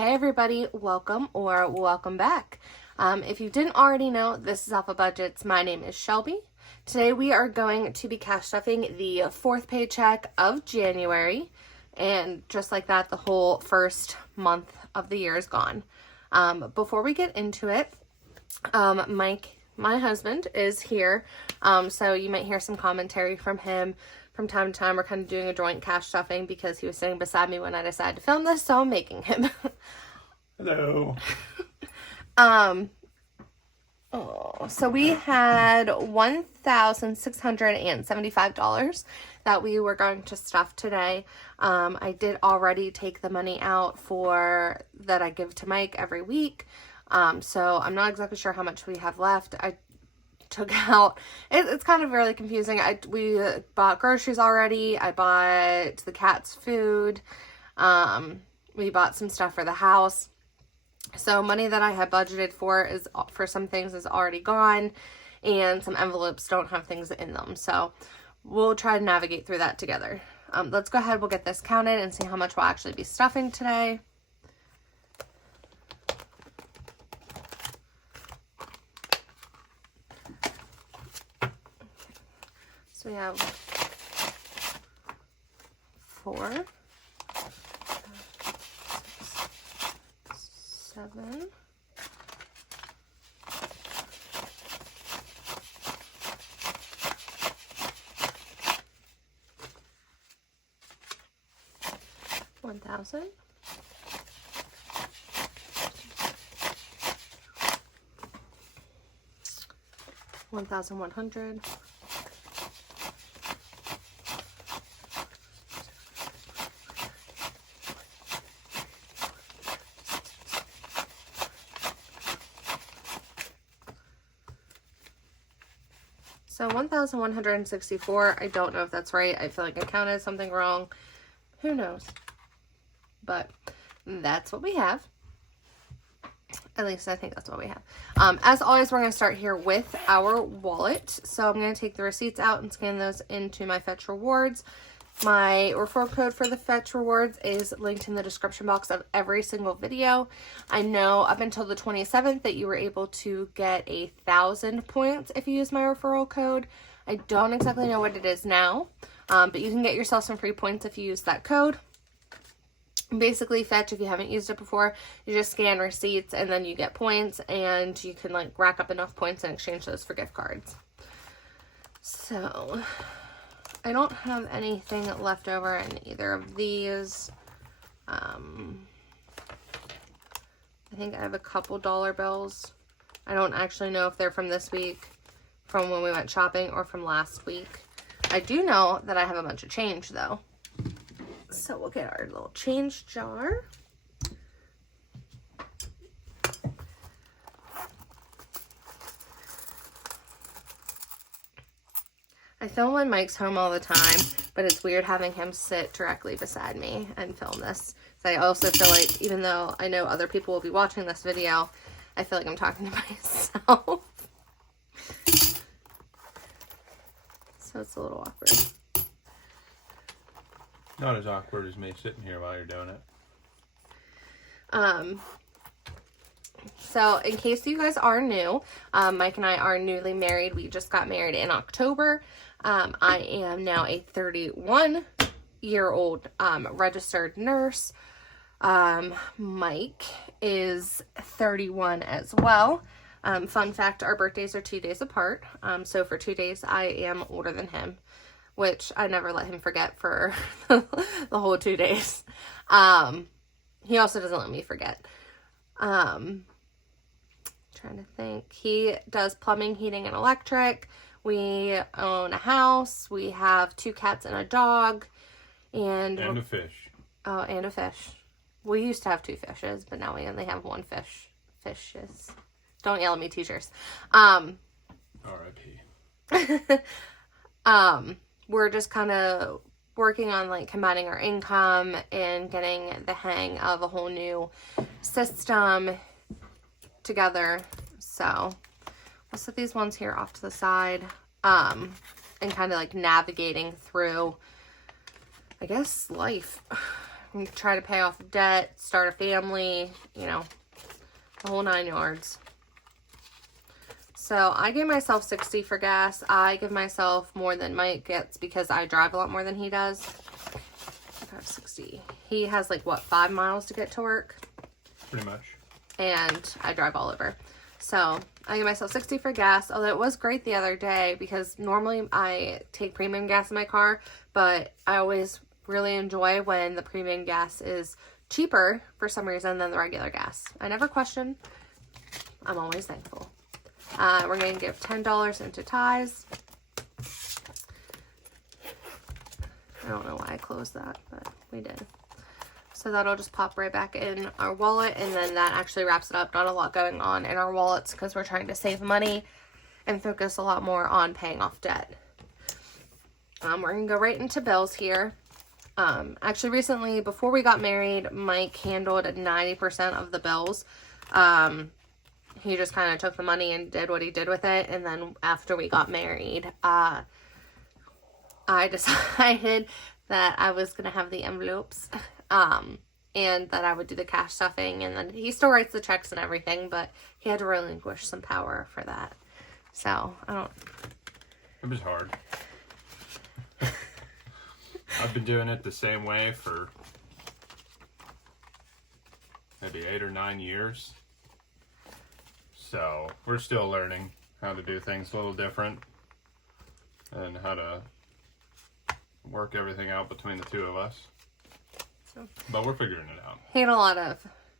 Hey everybody, welcome or welcome back. If you didn't already know, this is Alpha Budgets. My name is Shelby. Today we are going to be cash stuffing the fourth paycheck of January, and just like that, the whole first month of the year is gone. Before we get into it, Mike, my husband, is here, so you might hear some commentary from him. From time to time, we're kind of doing a joint cash stuffing because he was sitting beside me when I decided to film this, so I'm making him. Hello. So we had $1,675 that we were going to stuff today. I did already take the money out for that I give to Mike every week. So I'm not exactly sure how much we have left. I took out, it's kind of really confusing. We bought groceries already. I bought the cat's food. We bought some stuff for the house. So money that I had budgeted for some things is already gone, and some envelopes don't have things in them. So we'll try to navigate through that together. Let's go ahead. We'll get this counted and see how much we'll actually be stuffing today. So we have 4, 5, 6, 7, 1,000, 1,100, 1,164. I don't know if that's right. I feel like I counted something wrong. Who knows? But that's what we have. At least I think that's what we have. As always, we're going to start here with our wallet. So I'm going to take the receipts out and scan those into my Fetch Rewards. My referral code for the Fetch Rewards is linked in the description box of every single video. I know up until the 27th that you were able to get 1,000 points if you use my referral code. I don't exactly know what it is now, but you can get yourself some free points if you use that code. Basically, Fetch, if you haven't used it before, you just scan receipts and then you get points, and you can like rack up enough points and exchange those for gift cards. So I don't have anything left over in either of these. I think I have a couple dollar bills. I don't actually know if they're from this week, from when we went shopping, or from last week. I do know that I have a bunch of change though. So we'll get our little change jar. I film when Mike's home all the time, but it's weird having him sit directly beside me and film this. So I also feel like, even though I know other people will be watching this video, I feel like I'm talking to myself. So it's a little awkward. Not as awkward as me sitting here while you're doing it. So in case you guys are new, Mike and I are newly married. We just got married in October. I am now a 31-year-old registered nurse. Mike is 31 as well. Fun fact, our birthdays are 2 days apart. So for 2 days, I am older than him, which I never let him forget for the whole 2 days. He also doesn't let me forget. Trying to think. He does plumbing, heating, and electric. We own a house. We have 2 cats and a dog. And a fish. Oh, and a fish. We used to have 2 fishes, but now we only have 1 fish. Fishes. Don't yell at me, teachers. R.I.P. We're just kind of working on like combining our income and getting the hang of a whole new system together. So I'll set these ones here off to the side, and kind of like navigating through, I guess, life. and try to pay off debt, start a family, you know, the whole 9 yards. So I give myself 60 for gas. I give myself more than Mike gets because I drive a lot more than he does. I have 60. He has like, what, 5 miles to get to work? Pretty much. And I drive all over. So I give myself 60 for gas, although it was great the other day because normally I take premium gas in my car, but I always really enjoy when the premium gas is cheaper for some reason than the regular gas. I never question. I'm always thankful. We're going to give $10 into ties. I don't know why I closed that, but we did. So that'll just pop right back in our wallet, and then that actually wraps it up. Not a lot going on in our wallets because we're trying to save money and focus a lot more on paying off debt. We're going to go right into bills here. Actually, recently, before we got married, Mike handled 90% of the bills. He just kind of took the money and did what he did with it. And then after we got married, I decided that I was going to have the envelopes, and that I would do the cash stuffing. And then he still writes the checks and everything, but he had to relinquish some power for that. So, It was hard. I've been doing it the same way for maybe 8 or 9 years. So we're still learning how to do things a little different and how to work everything out between the two of us. But we're figuring it out.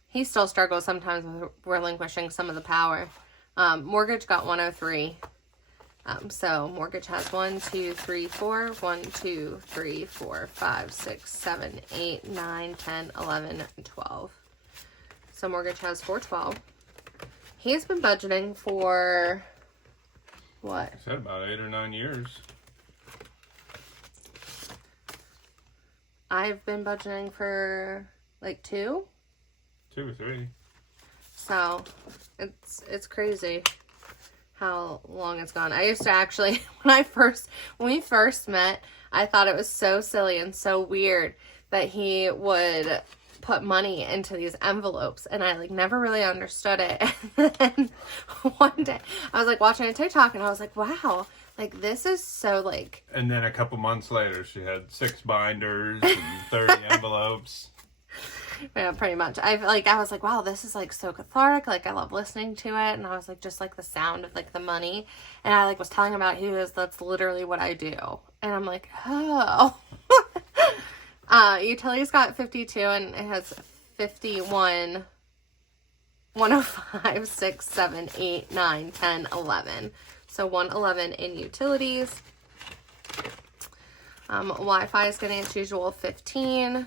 He still struggles sometimes with relinquishing some of the power. Mortgage got 103. So mortgage has 1, 2, 3, 4, 1, 2, 3, 4, 5, 6, 7, 8, 9, 10, 11, and 12. So mortgage has 412. He's been budgeting for what? I said about 8 or 9 years. I've been budgeting for like 2. 2 or 3. So it's crazy how long it's gone. I used to actually, when we first met, I thought it was so silly and so weird that he would put money into these envelopes, and I like never really understood it. And then one day I was like watching a TikTok and I was like, wow, like this is so like. And then a couple months later she had 6 binders and 30 envelopes. Yeah, pretty much. I was like, wow, this is like so cathartic. Like I love listening to it, and I was like, just like the sound of like the money. And I like was telling him about that's literally what I do. And I'm like, oh. Utilities got 52, and it has 51, 105, 6, 7, 8, 9, 10, 11. So 111 in utilities. Wi-Fi is getting its usual 15.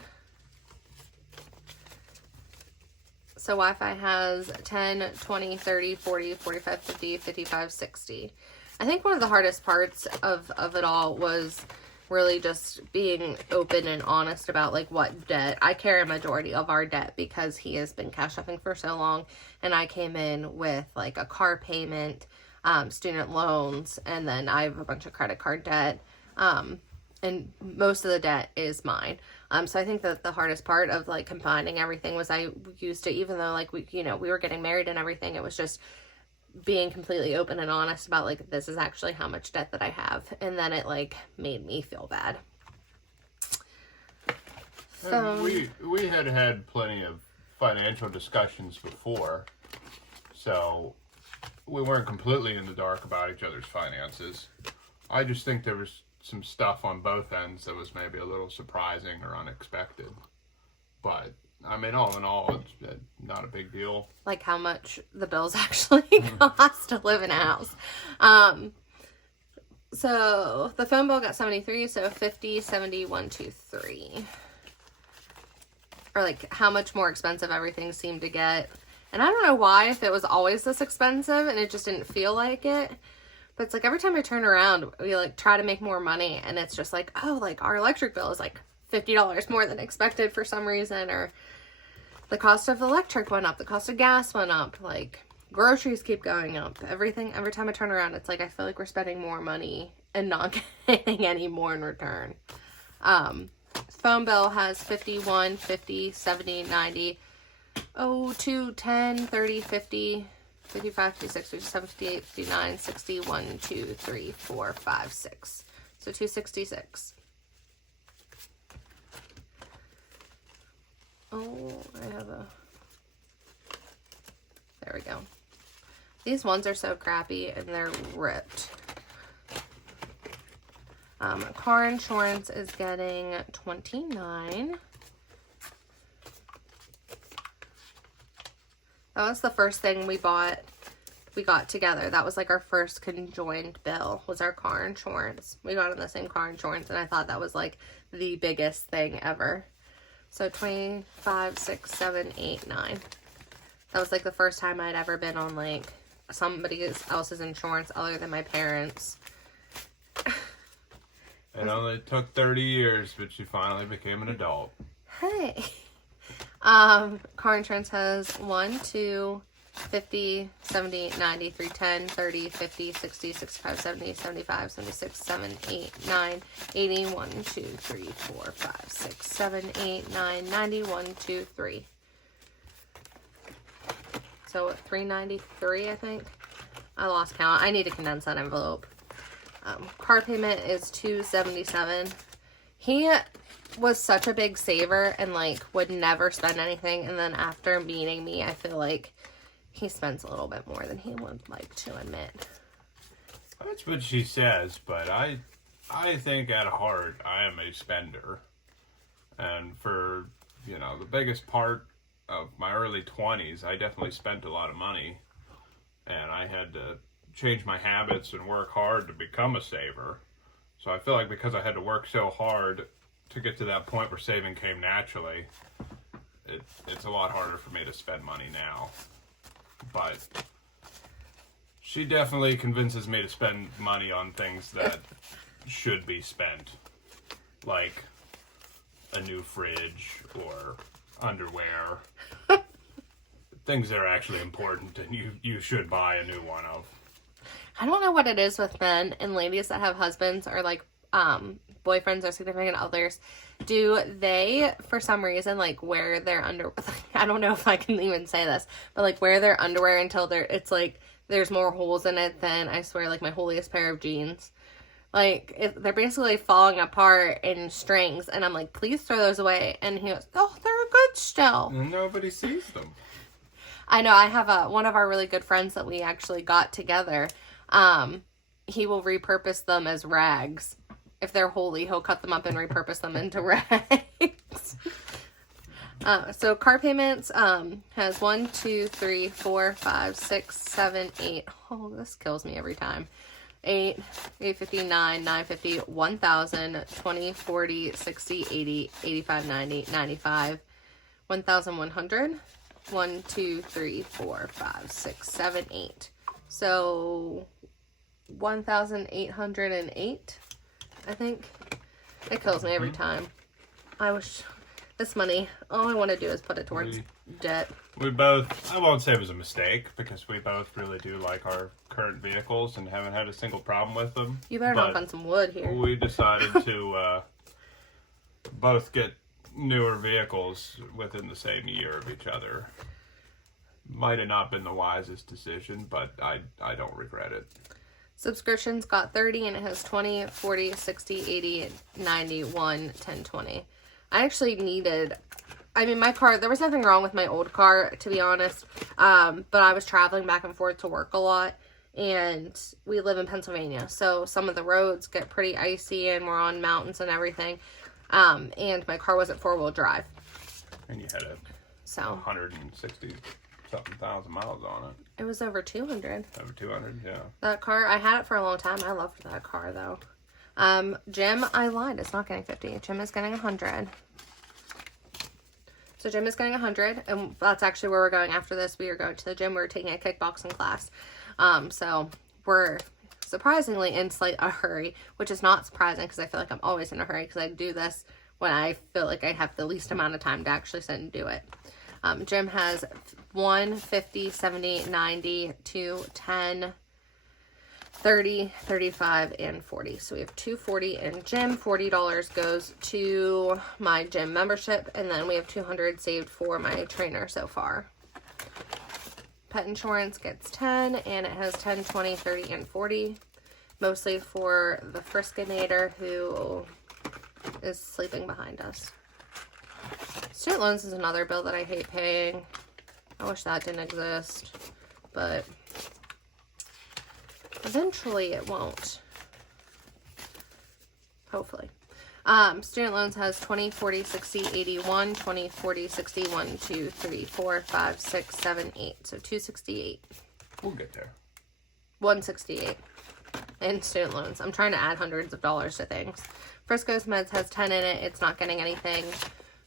So Wi-Fi has 10, 20, 30, 40, 45, 50, 55, 60. I think one of the hardest parts of it all was really just being open and honest about like what debt. I carry a majority of our debt because he has been cash stuffing for so long, and I came in with like a car payment, student loans, and then I have a bunch of credit card debt, and most of the debt is mine. So I think that the hardest part of like combining everything was I used to, even though like we were getting married and everything, it was just being completely open and honest about like, this is actually how much debt that I have. And then it like made me feel bad. So we had plenty of financial discussions before, so we weren't completely in the dark about each other's finances. I just think there was some stuff on both ends that was maybe a little surprising or unexpected. But I mean, all in all, it's not a big deal. Like how much the bills actually cost to live in a house. So the phone bill got 73, so 50, 70, 1, 2, 3. Or like how much more expensive everything seemed to get. And I don't know why, if it was always this expensive and it just didn't feel like it. But it's like every time I turn around, we like try to make more money, and it's just like, oh, like our electric bill is like $50 more than expected for some reason, or the cost of electric went up, the cost of gas went up, like groceries keep going up. Everything, every time I turn around, it's like I feel like we're spending more money and not getting any more in return. Phone bill has 51, 50, 70, 90, 2, 10, 30, 50, 55, 56, 57, 58, 59, 60, 1, 2, 3, 4, 5, 6. So 266. Oh, I have a... There we go. These ones are so crappy and they're ripped. Car insurance is getting $29. That was the first thing we got together. That was like our first conjoined bill, was our car insurance. We got on the same car insurance, and I thought that was like the biggest thing ever. So 25, 6, 7, 8, 9. That was like the first time I'd ever been on like somebody else's insurance other than my parents. It only took 30 years, but she finally became an adult. Hey. Car insurance has 1, 2, 50, 70, 90, 3, 10, 30, 50, 60, 65, 70, 75, 76, 7, 8, 9, 80, 1, 2, 3, 4, 5, 6, 7, 8, 9, 90, 1, 2, 3. So 393, I think. I lost count. I need to condense that envelope. Car payment is $277. He was such a big saver and like would never spend anything, and then after meeting me, I feel like he spends a little bit more than he would like to admit. That's what she says, but I think at heart I am a spender. And for, the biggest part of my early 20s, I definitely spent a lot of money. And I had to change my habits and work hard to become a saver. So I feel like because I had to work so hard to get to that point where saving came naturally, it's a lot harder for me to spend money now. But she definitely convinces me to spend money on things that should be spent. Like a new fridge or underwear. Things that are actually important and you should buy a new one of. I don't know what it is with men and ladies that have husbands or like boyfriends or significant others. Do they, for some reason, like wear their underwear? I don't know if I can even say this, but like wear their underwear until it's like there's more holes in it than, I swear, like my holiest pair of jeans. Like they're basically falling apart in strings, and I'm like, please throw those away. And he goes, oh, they're good still. Nobody sees them. I know. I have one of our really good friends that we actually got together. He will repurpose them as rags. If they're holy, he'll cut them up and repurpose them into rags. So car payments has 1, 2, 3, 4, 5, 6, 7, 8. Oh, this kills me every time. 8, 850, 9, 950, 1,000, 20, 40, 60, 80, 85, 90, 95, 1,100. 1, 2, 3, 4, 5, 6, 7, 8. So 1,808, I think. It kills me every time. I wish this money, all I want to do is put it towards debt. We both, I won't say it was a mistake, because we both really do like our current vehicles and haven't had a single problem with them. You better knock on some wood here. We decided to both get newer vehicles within the same year of each other. Might have not been the wisest decision, but I don't regret it. Subscriptions got 30, and it has 20, 40, 60, 80, 91, 10, 20. I actually needed, my car, there was nothing wrong with my old car, to be honest, but I was traveling back and forth to work a lot, and we live in Pennsylvania, so some of the roads get pretty icy, and we're on mountains and everything, and my car wasn't four-wheel drive. And you had 160 something thousand miles on it. It was over 200. Over 200, yeah. That car, I had it for a long time. I loved that car, though. Jim, I lied. It's not getting 50. Jim is getting 100. So Jim is getting 100, and that's actually where we're going after this. We are going to the gym. We're taking a kickboxing class. So we're surprisingly in a hurry, which is not surprising because I feel like I'm always in a hurry because I do this when I feel like I have the least amount of time to actually sit and do it. Jim has 1, 50, 70, 90, 2, 10, 30, 35, and 40. So we have $240 in gym. $40 goes to my gym membership, and then we have $200 saved for my trainer so far. Pet insurance gets 10, and it has 10, 20, 30, and 40. Mostly for the Friskinator, who is sleeping behind us. Student loans is another bill that I hate paying. I wish that didn't exist, but eventually it won't. Hopefully. Student loans has 20, 40, 60, 81, 20, 40, 60, 1, 2, 3, 4, 5, 6, 7, 8. So 268. We'll get there. 168 in student loans. I'm trying to add hundreds of dollars to things. Frisco's Meds has 10 in it. It's not getting anything.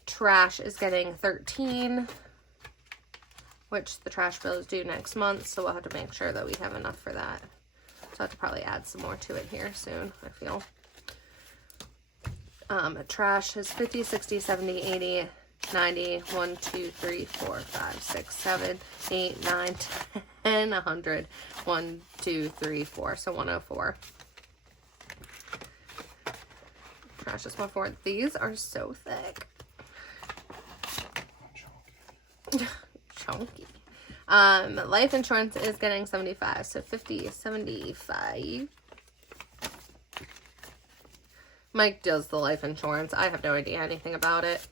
Trash is getting 13, which the trash bill is due next month, so we'll have to make sure that we have enough for that. So I have to probably add some more to it here soon, I feel. Trash is 50, 60, 70, 80, 90, 1, 2, 3, 4, 5, 6, 7, 8, 9, 10, 100, 1, 2, 3, 4, so 104. Trash is 104. These are so thick. Chunky. Life insurance is getting 75, so 50, 75. Mike does the life insurance. I have no idea anything about it.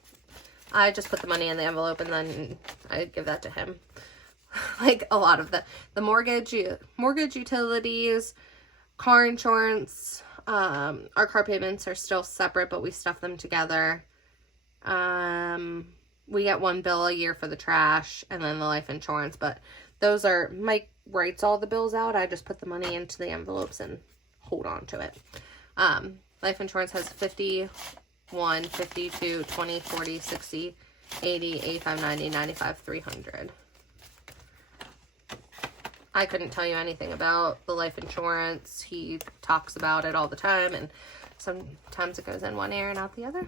I just put the money in the envelope and then I give that to him. Like a lot of the mortgage utilities, car insurance, our car payments are still separate, but we stuff them together. We get one bill a year for the trash and then the life insurance, but those are, Mike writes all the bills out. I just put the money into the envelopes and hold on to it. Life insurance has 51, 52, 20, 40, 60, 80, 85, 90, 95, 300. I couldn't tell you anything about the life insurance. He talks about it all the time, and sometimes it goes in one ear and out the other.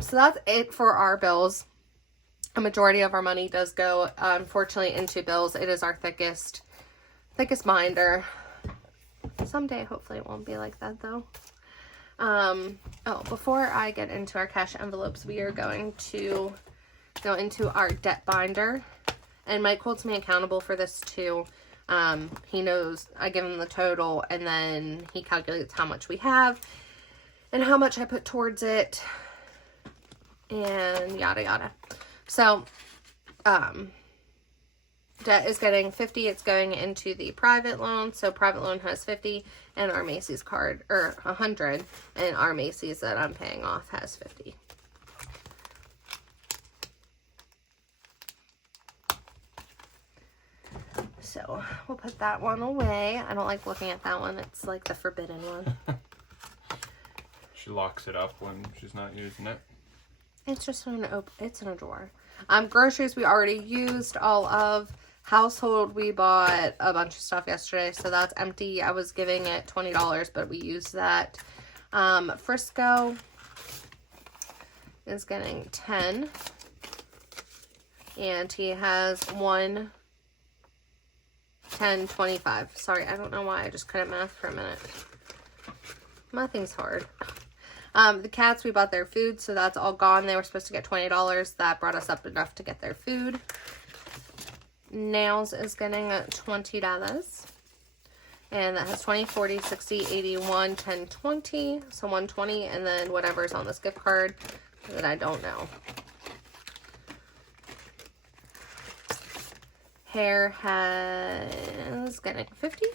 So that's it for our bills. A majority of our money does go, unfortunately, into bills. It is our thickest binder. Someday, hopefully, it won't be like that, though. Before I get into our cash envelopes, we are going to go into our debt binder. And Mike holds me accountable for this, too. He knows I give him the total, and then he calculates how much we have and how much I put towards it, and yada yada. So, debt is getting 50. It's going into the private loan. So private loan has 50, and our Macy's card, or 100, and our Macy's that I'm paying off has 50. So we'll put that one away. I don't like looking at that one. It's like the forbidden one. She locks it up when she's not using it. It's just it's in a drawer. Groceries we already used all of. Household, we bought a bunch of stuff yesterday, so that's empty. I was giving it $20, but we used that. Frisco is getting 10, and he has 1, 10, 25. Sorry, I don't know why. I just couldn't math for a minute. Mathing's hard. The cats, we bought their food, so that's all gone. They were supposed to get $20. That brought us up enough to get their food. Nails is getting $20. And that has 20, 40, 60, 81, 10, 20. So 120, and then whatever's on this gift card that I don't know. Hair has getting 50.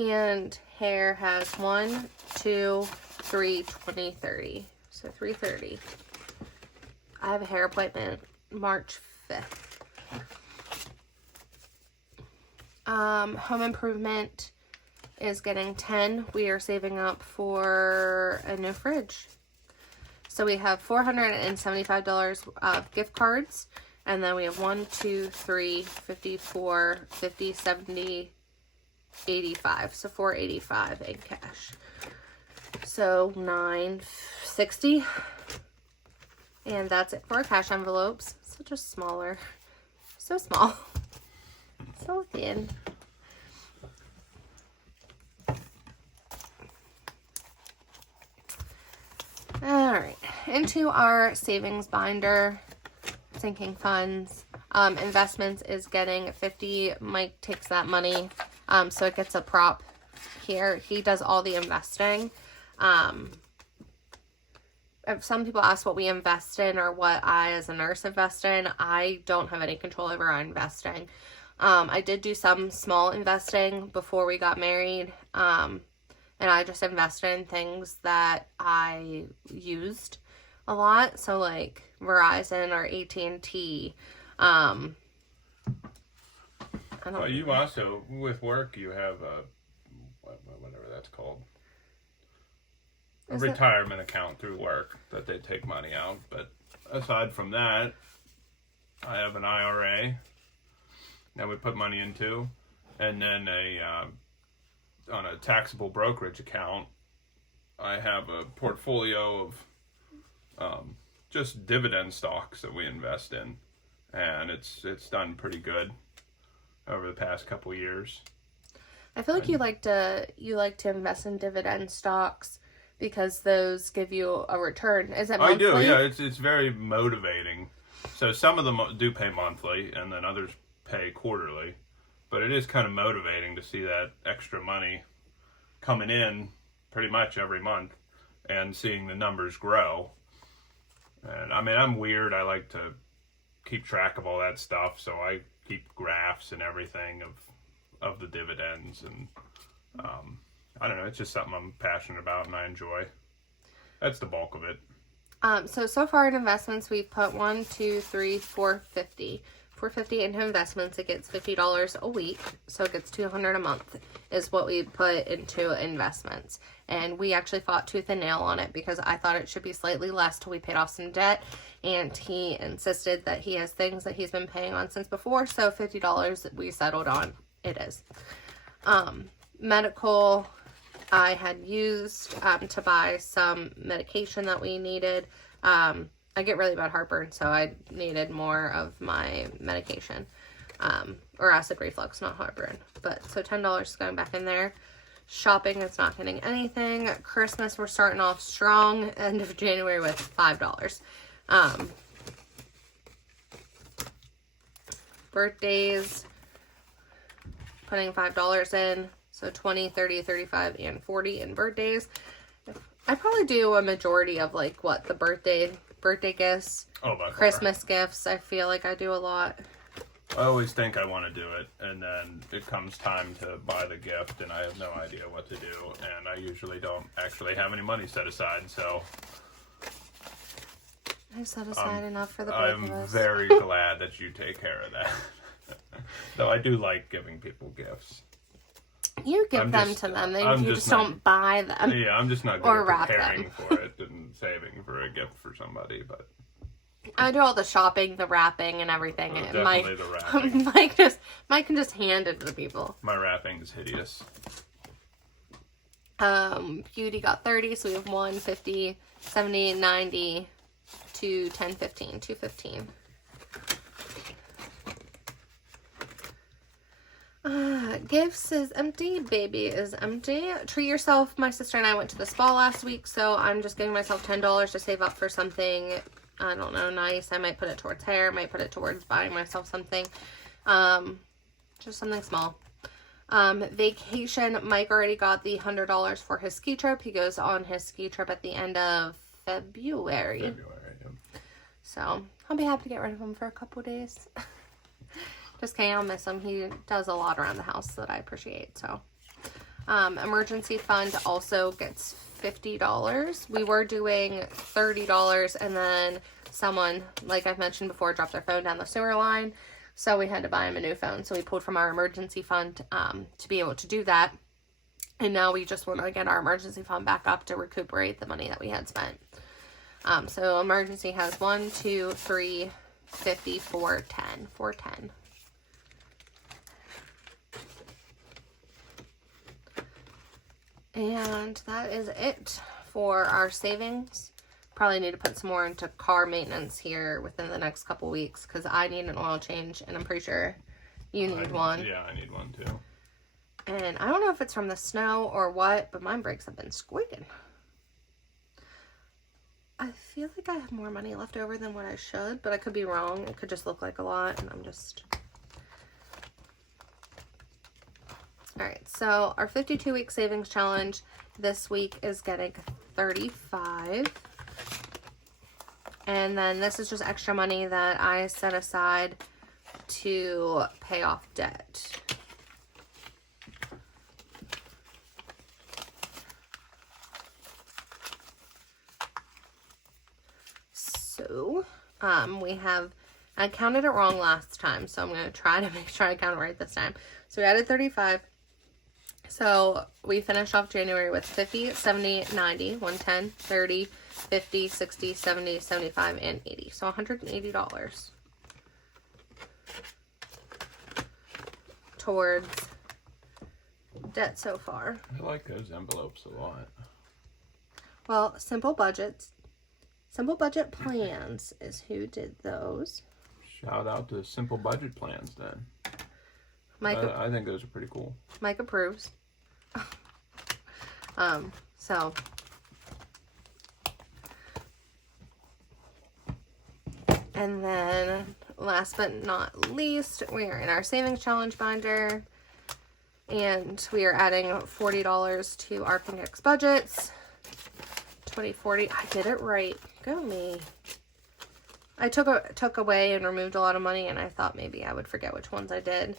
And hair has 1, 2, 3, 20, 30. So 330. I have a hair appointment March 5th. Home improvement is getting 10. We are saving up for a new fridge. So we have $475 of gift cards. And then we have 1, 2, 3, 54, 50, 70, 85. So $485 in cash. So $960. And that's it for our cash envelopes. So also just smaller. So small. So thin. Alright, into our savings binder, sinking funds. Investments is getting 50. Mike takes that money, so it gets a prop here. He does all the investing. If some people ask what we invest in or what I as a nurse invest in, I don't have any control over our investing. I did do some small investing before we got married, and I just invested in things that I used a lot. So like Verizon or AT&T. Well, you also, with work, you have a, whatever that's called, a retirement account through work that they take money out. But aside from that, I have an IRA that we put money into, and then on a taxable brokerage account, I have a portfolio of just dividend stocks that we invest in, and it's done pretty good over the past couple years. I feel like you like to invest in dividend stocks because those give you a return. Is it monthly? I do, yeah. It's very motivating. So some of them do pay monthly, and then others pay quarterly. But it is kind of motivating to see that extra money coming in pretty much every month and seeing the numbers grow. And I mean, I'm weird. I like to keep track of all that stuff, so I keep graphs and everything of the dividends, and I don't know, it's just something I'm passionate about and I enjoy. That's the bulk of it. So far in investments, we've put $450 into investments. It gets $50 a week, so it gets $200 a month is what we put into investments. And we actually fought tooth and nail on it because I thought it should be slightly less till we paid off some debt, and he insisted that he has things that he's been paying on since before, so $50 we settled on. It is. Medical, I had used to buy some medication that we needed. I get really bad heartburn, so I needed more of my medication, or acid reflux, not heartburn. But so $10 is going back in there. Shopping is not getting anything. Christmas, we're starting off strong. End of January with $5. Birthdays, putting $5 in. So 20, 30, 35, and 40 in birthdays. I probably do a majority of like what the birthday gifts, Christmas gifts. I feel like I do a lot. I always think I want to do it, and then it comes time to buy the gift, and I have no idea what to do, and I usually don't actually have any money set aside, so I set aside enough for the both of us. I'm very glad that you take care of that. Though I do like giving people gifts. You give them to them, you just don't buy them. Yeah, I'm just not good at preparing for it and saving for a gift for somebody, but I do all the shopping, the wrapping, and everything. Oh, And definitely the wrapping. Mike can just hand it to people. My wrapping is hideous. Beauty got 30, so we have 1, 50, 70, 90, 2, 10, 15, 215. Gifts is empty. Baby is empty. Treat yourself. My sister and I went to the spa last week, so I'm just giving myself $10 to save up for something, I don't know, nice. I might put it towards hair, might put it towards buying myself something. Just something small. Vacation, Mike already got the $100 for his ski trip. He goes on his ski trip at the end of February. Yeah. So, I'll be happy to get rid of him for a couple days. Just kidding, I'll miss him. He does a lot around the house that I appreciate, so. Emergency fund also gets $50. We were doing $30, and then someone, like I've mentioned before, dropped their phone down the sewer line, so we had to buy him a new phone. So we pulled from our emergency fund to be able to do that, and now we just want to get our emergency fund back up to recuperate the money that we had spent. So emergency has 1, 2, 3, 50, 4, 10. 410. And that is it for our savings, probably need to put some more into car maintenance here within the next couple weeks because I need an oil change, and I'm pretty sure you need one. Yeah, I need one too. And I don't know if it's from the snow or what, but my brakes have been squeaking. I feel like I have more money left over than what I should, but I could be wrong. It could just look like a lot, and I'm just... Alright, so our 52-week savings challenge this week is getting 35. And then this is just extra money that I set aside to pay off debt. So, we have, I counted it wrong last time, so I'm going to try to make sure I count it right this time. So we added 35. So we finished off January with 50, 70, 90, 110, 30, 50, 60, 70, 75, and 80. So $180 towards debt so far. I like those envelopes a lot. Well, Simple Budget Plans is who did those. Shout out to Simple Budget Plans then. Mike, I think those are pretty cool. Mike approves. So and then last but not least, we are in our savings challenge binder, and we are adding $40 to our Paycheck budgets. 2040. I did it right. Go me. I took away and removed a lot of money, and I thought maybe I would forget which ones I did.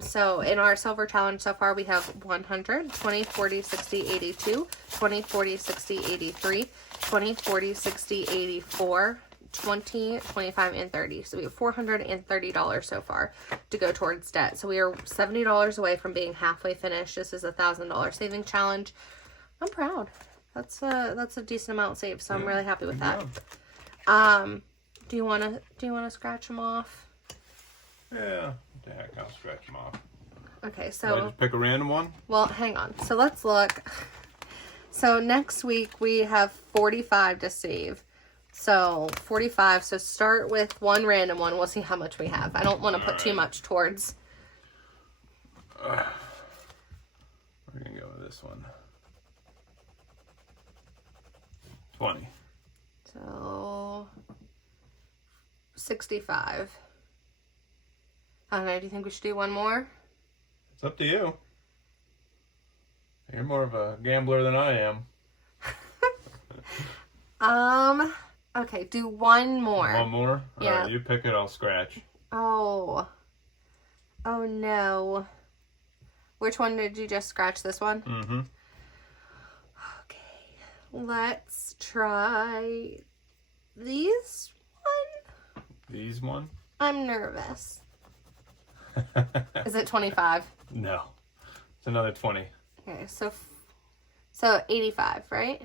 So in our silver challenge so far, we have 100, 20, 40, 60, 82, 20, 40, 60, 83, 20, 40, 60, 84, 20, 25, and 30. So we have $430 so far to go towards debt. So we are $70 away from being halfway finished. This is a $1,000 saving challenge. I'm proud. That's a decent amount saved, so I'm really happy with that. Do you wanna scratch them off? Yeah, what the heck, I'll stretch them off. Okay, So I just pick a random one? Well, hang on. So let's look. So next week we have 45 to save. So 45. So start with one random one. We'll see how much we have. I don't want to put too much towards. We're gonna go with this one. 20. So 65. I don't know. Do you think we should do one more? It's up to you. You're more of a gambler than I am. Okay, do one more. One more? Yeah. Alright, you pick it, I'll scratch. Oh no. Which one did you just scratch? This one? Mm-hmm. Okay, let's try these one. These one? I'm nervous. Is it 25? No. It's another 20. Okay, so 85, right?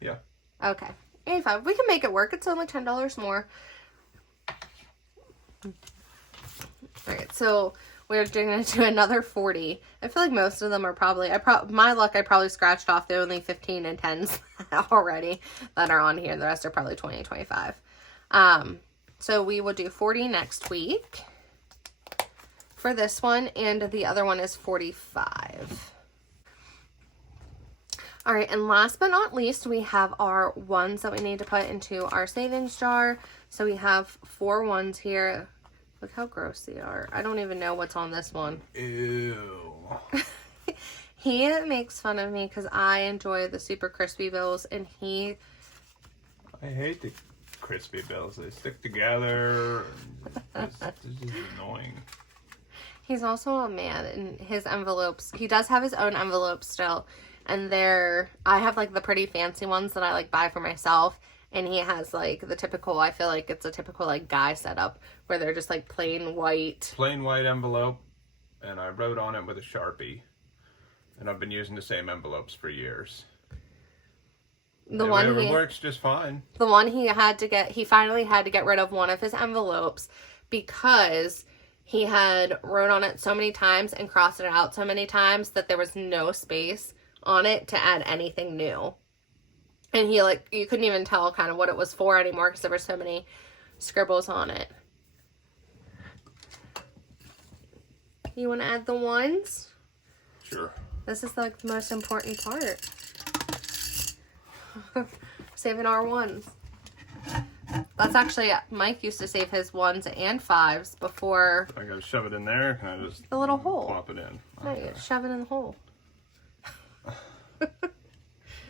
Yeah. Okay, 85. We can make it work. It's only $10 more. Alright, so we're going to do another 40. I feel like most of them are probably, my luck, I probably scratched off the only 15 and 10s already that are on here. The rest are probably 20 and 25. So we will do 40 next week for this one, and the other one is 45. All right, and last but not least, we have our ones that we need to put into our savings jar. So we have 4 ones here. Look how gross they are. I don't even know what's on this one. Ew. He makes fun of me because I enjoy the super crispy bills, and I hate the crispy bills. They stick together. It's just annoying. He's also a man, and his envelopes, he does have his own envelopes still, and I have like the pretty fancy ones that I like buy for myself, and he has like the typical, I feel like it's a typical like guy setup where they're just like plain white Envelope, and I wrote on it with a Sharpie, and I've been using the same envelopes for years. It works just fine. The one he finally had to get rid of one of his envelopes because he had wrote on it so many times and crossed it out so many times that there was no space on it to add anything new. And he, like, you couldn't even tell kind of what it was for anymore because there were so many scribbles on it. You want to add the ones? Sure. This is, like, the most important part. Saving our ones. That's actually, Mike used to save his 1s and 5s before. I gotta shove it in there, and I just the little hole. Plop it in. No, you shove it in the hole.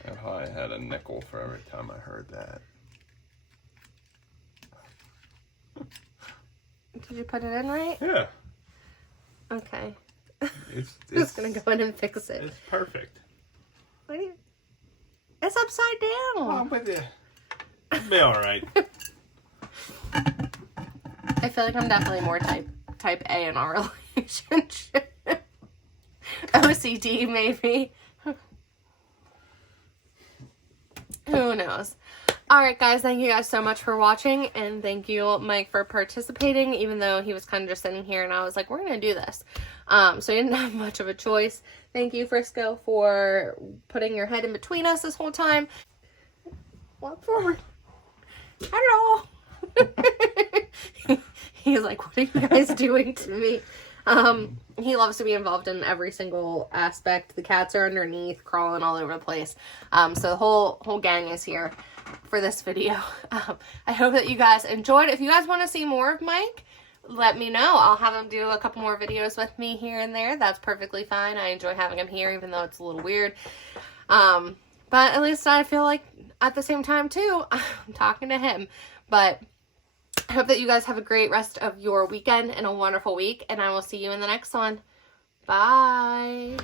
And I had a nickel for every time I heard that. Did you put it in right? Yeah. Okay. It's just gonna go in and fix it. It's perfect. What do you? It's upside down. Oh, I'm with you. It'll be all right. I feel like I'm definitely more type A in our relationship. OCD, maybe. Who knows? Alright, guys, thank you guys so much for watching, and thank you, Mike, for participating, even though he was kind of just sitting here, and I was like, we're going to do this. So he didn't have much of a choice. Thank you, Frisco, for putting your head in between us this whole time. Walk forward. Hello. He's like, what are you guys doing to me? He loves to be involved in every single aspect. The cats are underneath, crawling all over the place. So the whole gang is here for this video. I hope that you guys enjoyed. If you guys want to see more of Mike, let me know. I'll have him do a couple more videos with me here and there. That's perfectly fine. I enjoy having him here, even though it's a little weird. But at least I feel like at the same time too, I'm talking to him. But I hope that you guys have a great rest of your weekend and a wonderful week, and I will see you in the next one. Bye.